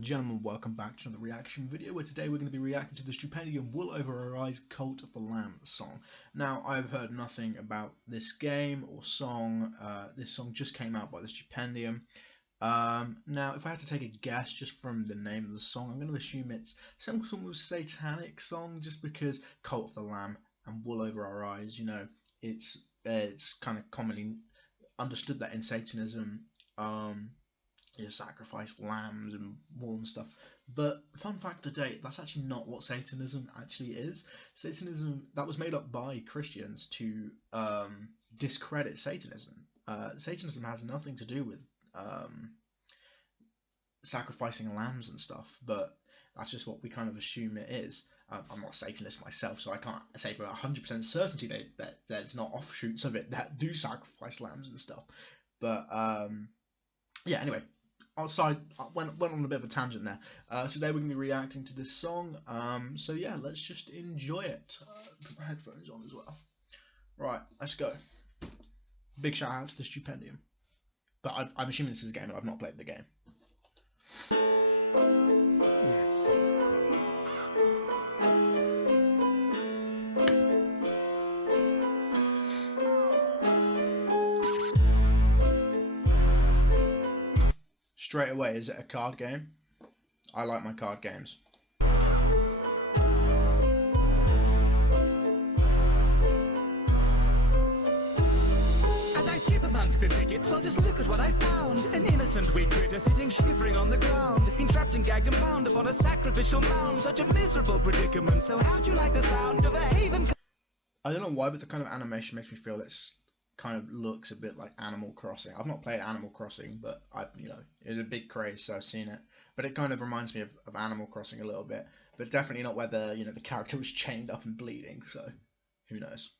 Gentlemen, welcome back to another reaction video where today we're going to be reacting to the Stupendium Wool Over Our Eyes Cult of the Lamb song. Now, I've heard nothing about this game or song. This song just came out by the Stupendium. Now, if I had to take a guess just from the name of the song, I'm going to assume it's some sort of satanic song just because Cult of the Lamb and Wool Over Our Eyes, you know, it's kind of commonly understood that in Satanism, you sacrifice lambs and wool and stuff. But fun fact today, that's actually not what Satanism actually is. Satanism, that was made up by Christians to discredit Satanism. Satanism has nothing to do with sacrificing lambs and stuff, but that's just what we kind of assume it is. I'm not a Satanist myself, so I can't say for 100% certainty that there's not offshoots of it that do sacrifice lambs and stuff. But yeah, anyway, outside, I went on a bit of a tangent there. Today we're going to be reacting to this song. So yeah, let's just enjoy it. Put my headphones on as well. Right, let's go. Big shout out to the Stupendium. But I'm assuming this is a game and I've not played the game. Straight away, is it a card game? I like my card games. As I skip amongst the tickets, well, just look at what I found. An innocent wee critter sitting shivering on the ground, entrapped and gagged and bound upon a sacrificial mound. Such a miserable predicament. So how'd you like the sound of a haven? I don't know why, but the kind of animation makes me feel it's kind of looks a bit like Animal Crossing. I've not played Animal Crossing, but it was a big craze, so I've seen it. But it kind of reminds me of Animal Crossing a little bit, but definitely not where the character was chained up and bleeding. So who knows?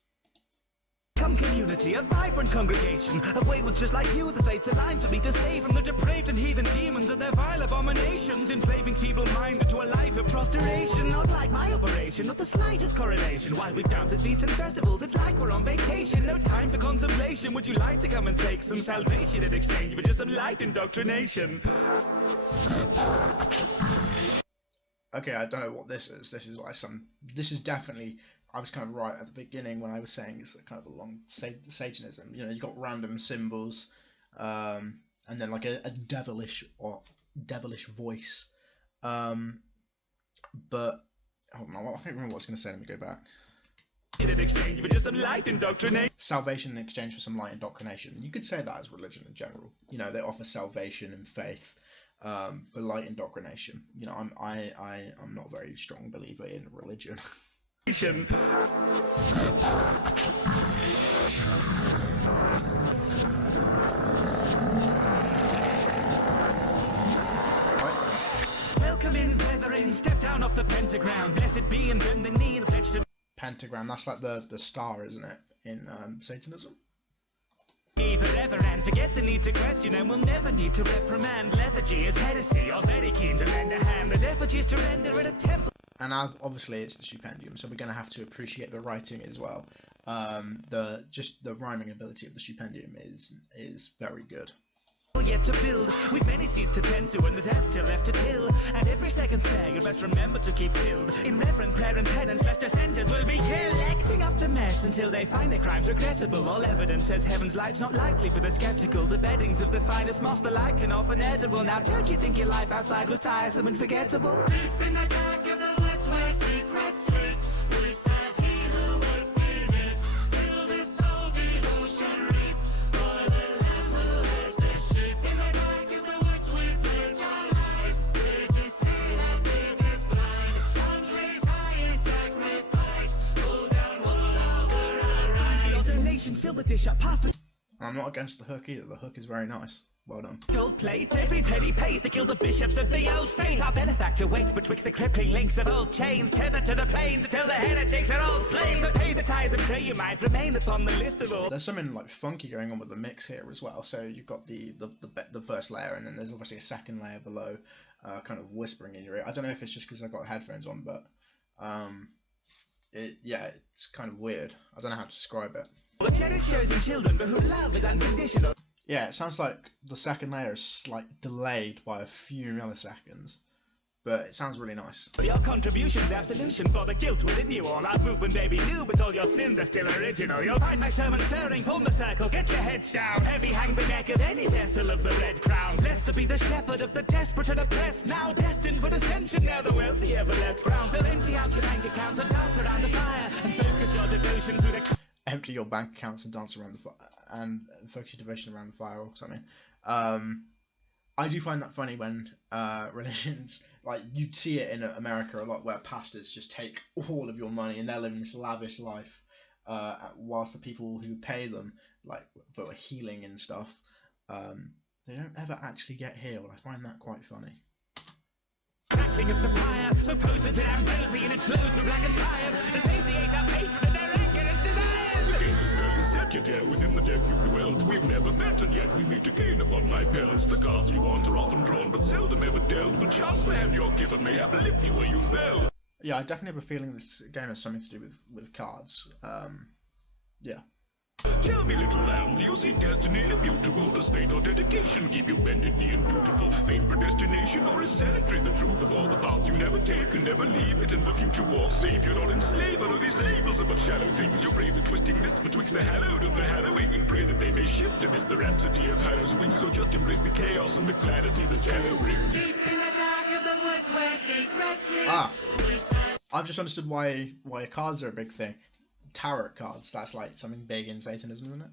Come community, a vibrant congregation of waywards just like you. The fates aligned to me to save from the depraved and heathen demons and their vile abominations, enslaving feeble-minded to a life of prostration. Not like my operation, not the slightest correlation. While we've dances, feasts and festivals, it's like we're on vacation. No time for contemplation. Would you like to come and take some salvation in exchange for just some light indoctrination? Okay, I don't know what this is. This is definitely, I was kind of right at the beginning when I was saying it's kind of along Satanism. You know, you got random symbols, and then like a devilish voice. But hold on, I can't remember what I was going to say. Let me go back. In exchange for just some light indoctrination. Salvation in exchange for some light indoctrination. You could say that as religion in general. You know, they offer salvation and faith for light indoctrination. You know, I'm not a very strong believer in religion. Welcome in, brethren, step down off the pentagram. Blessed be and bend the knee and pledge to Pentagram, that's like the star, isn't it, in Satanism? be forever and forget the need to question, and we'll never need to reprimand. Lethargy is heresy, already keen to lend a hand. There's effigies to render at a temple. And obviously it's the Stupendium, so we're going to have to appreciate the writing as well. The rhyming ability of the Stupendium is very good. Yet to build, we've many seeds to tend to, and there's earth still left to till. And every second spare, you best remember to keep filled in reverent prayer and penance, lest dissenters will be collecting up the mess until they find their crimes regrettable. All evidence says heaven's light's not likely for the skeptical. The beddings of the finest moss, the like, and often edible. Now don't you think your life outside was tiresome and forgettable? Deep in the dark of the woods where secrets sleep, we serve he who was beneath, till the soul's devotion reap. For the lamb who has the sheep. In the dark of the woods we pledge our lives, here to say that faith is blind. Arms raised high in sacrifice, pull down wool over our eyes. Donations fill the dish up past the I'm not against the hook either. The hook is very nice. Well done. gold plate, every penny pays to kill the bishops of the old faith. Our benefactor waits betwixt the crippling links of old chains, tethered to the plains until the heretics are all slain. So pay the tithes and pray you might remain upon the list of all. There's something like funky going on with the mix here as well. So you've got the first layer, and then there's obviously a second layer below, kind of whispering in your ear. I don't know if it's just because I've got headphones on, but it's kind of weird. I don't know how to describe it. The cherish shows in children, but who love is unconditional. Yeah, it sounds like the second layer is like delayed by a few milliseconds. but it sounds really nice. Your contribution's absolution for the guilt within you. All our movement may be new, but all your sins are still original. You'll find my sermon stirring, form the circle, get your heads down. Heavy hangs the neck of any vessel of the red crown. Blessed to be the shepherd of the desperate and oppressed, now destined for dissension, now the wealthy ever left ground. So empty out your bank accounts and dance around the fire, and focus your devotion through the... Empty your bank accounts and dance around the fire, and focus your devotion around the fire, or something. I do find that funny when religions, like you see it in America a lot, where pastors just take all of your money and they're living this lavish life, whilst the people who pay them, like for healing and stuff, they don't ever actually get healed. I find that quite funny. Crackling of the fire, so potent and ambrosian, it flows through dragon's fires. The satiate our hatred and their rancorous desires. The game is merely set, yet here within the deck you dwelt. We've never met, and yet we meet again upon my pelts. The cards you want are often drawn, but seldom ever dealt. The chance the hand you're given may have left you where you fell. Yeah, I definitely have a feeling this game has something to do with cards. Yeah. Tell me, little lamb, do you see destiny immutable? Does fate or dedication keep you bended knee and beautiful? Fame, predestination, or is sanitary the truth of all the path you never take and never leave it in the future walk? Savior or enslave, all of these labels are but shallow things. You brave the twisting mist betwixt the hallowed and the hallowing, and pray that they may shift amidst the rhapsody of Hallow's wings. So just embrace the chaos and the clarity that shadow brings. Deep in the dark of the woods where secrets sleep. Ah, I've just understood why cards are a big thing. Tarot cards, that's like something big in Satanism, isn't it?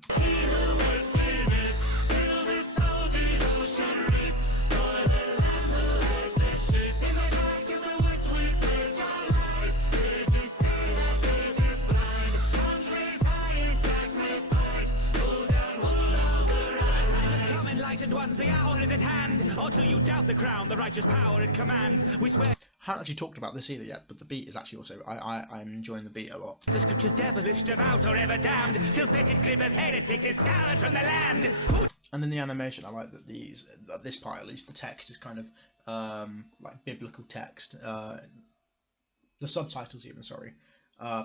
Ones, the hour is at hand, or do you doubt the crown, the righteous power it commands? We swear. I haven't actually talked about this either yet, but the beat is actually also, I'm enjoying the beat a lot. The scriptures devilish, devout or ever damned, till fetid grip of heretics is scoured from the land. And then the animation, I like that this part at least, the text is kind of like biblical text. The subtitles even, sorry,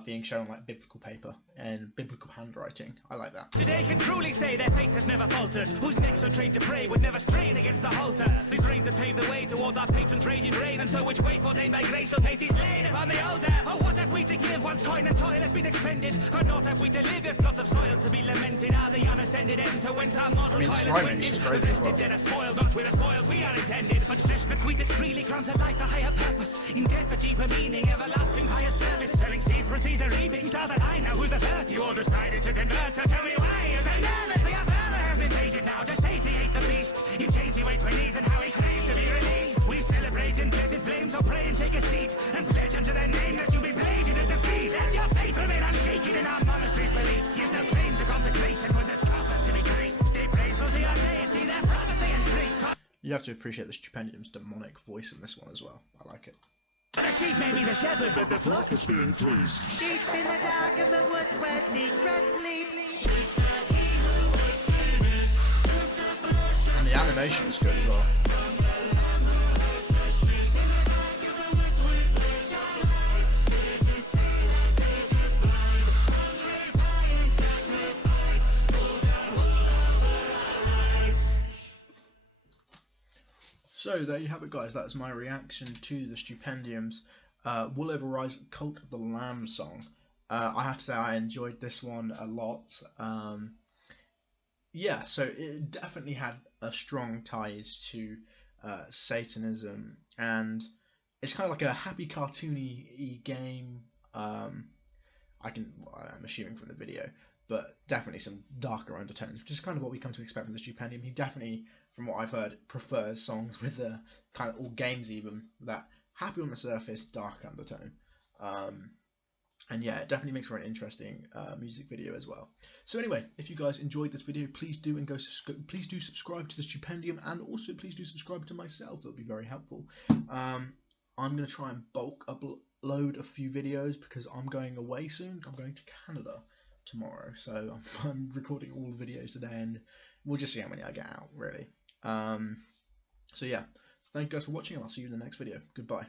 being shown like biblical paper and biblical handwriting. I like that. Today can truly say their faith has never faltered. Whose necks are trained to pray would never strain against the halter. These reins that pave the way towards our patron's raging reign, and so which way ordained by grace shall face he slain upon the altar. Oh, what have we to give once coin and toil has been expended? For naught have we to live if plots of soil to be lamented. Are the unascended end to whence our mortal the toil scribing is is wended? crazy as well. Dead are spoiled, not with the spoils we are intended. But flesh bequeathed freely grants a life a higher purpose. In death a deeper meaning, everlasting pious service. Telling seeds proceeds a reaping. Stars that I know who's the third. You all decided to convert, so tell me why. You're so nervous, the further has been fated now to satiate the beast. You change your waits beneath and how he craves to be released. We celebrate in blessed flames, so pray and take a seat, and pledge unto their name that you'll be bladed at defeat. Let your faith remain unshaken in our monastery's beliefs. You've no claim to consecration when there's corpus to be graced. Stay praiseful to your deity, their prophecy and priest. You have to appreciate the Stupendium's demonic voice in this one as well. I like it. The sheep may be the shepherd, but the flock is being fleeced. Deep in the dark of the woods where secrets sleep. And the animation is good as well. So there you have it, guys. That's my reaction to the Stupendium's Will Overrise Cult of the Lamb song. I have to say I enjoyed this one a lot. Yeah, so it definitely had a strong ties to Satanism, and it's kind of like a happy cartoony game. I'm assuming from the video, but definitely some darker undertones, which is kind of what we come to expect from the Stupendium. He definitely, from what I've heard, prefers songs with the kind of, or games even, that happy on the surface, dark undertone. And yeah, it definitely makes for an interesting music video as well. So anyway, if you guys enjoyed this video, please do please do subscribe to the Stupendium, and also please do subscribe to myself. That'll be very helpful. I'm going to try and bulk upload a few videos because I'm going away soon. I'm going to Canada tomorrow, so I'm recording all the videos today, and we'll just see how many I get out, really. So yeah, thank you guys for watching, and I'll see you in the next video. Goodbye.